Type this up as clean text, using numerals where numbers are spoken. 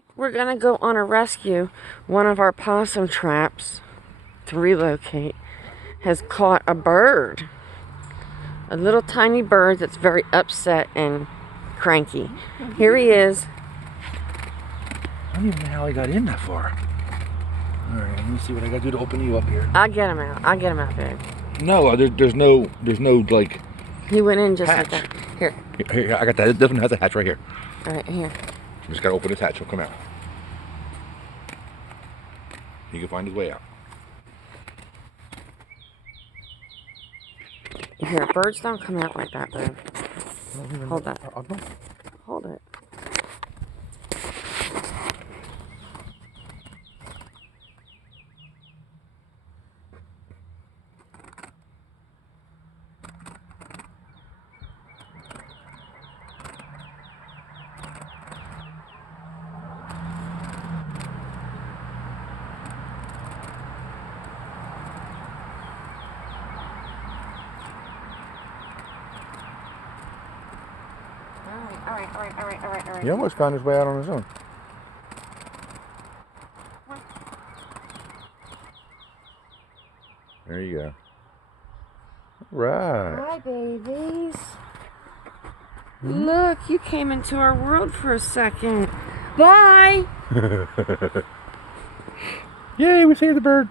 Okay, we're gonna go on a rescue. One of our possum traps to relocate has caught a bird. A little tiny bird that's very upset and cranky. Here he is. I don't even know how I got in that far. Alright, let me see what I gotta do to open you up here. I'll get him out. I'll get him out, babe. No, there's no like He went in just hatch. like that. Here. Here, I got that. It definitely has a hatch right here. Alright, here. You just gotta open this hatch, he'll come out. He can find his way out. Here, birds don't come out like that, babe. Hold that. Hold it. All right. He almost found his way out on his own. There you go. Right. Hi, babies. Look, you came into our world for a second. Bye. Yay, we saved the bird.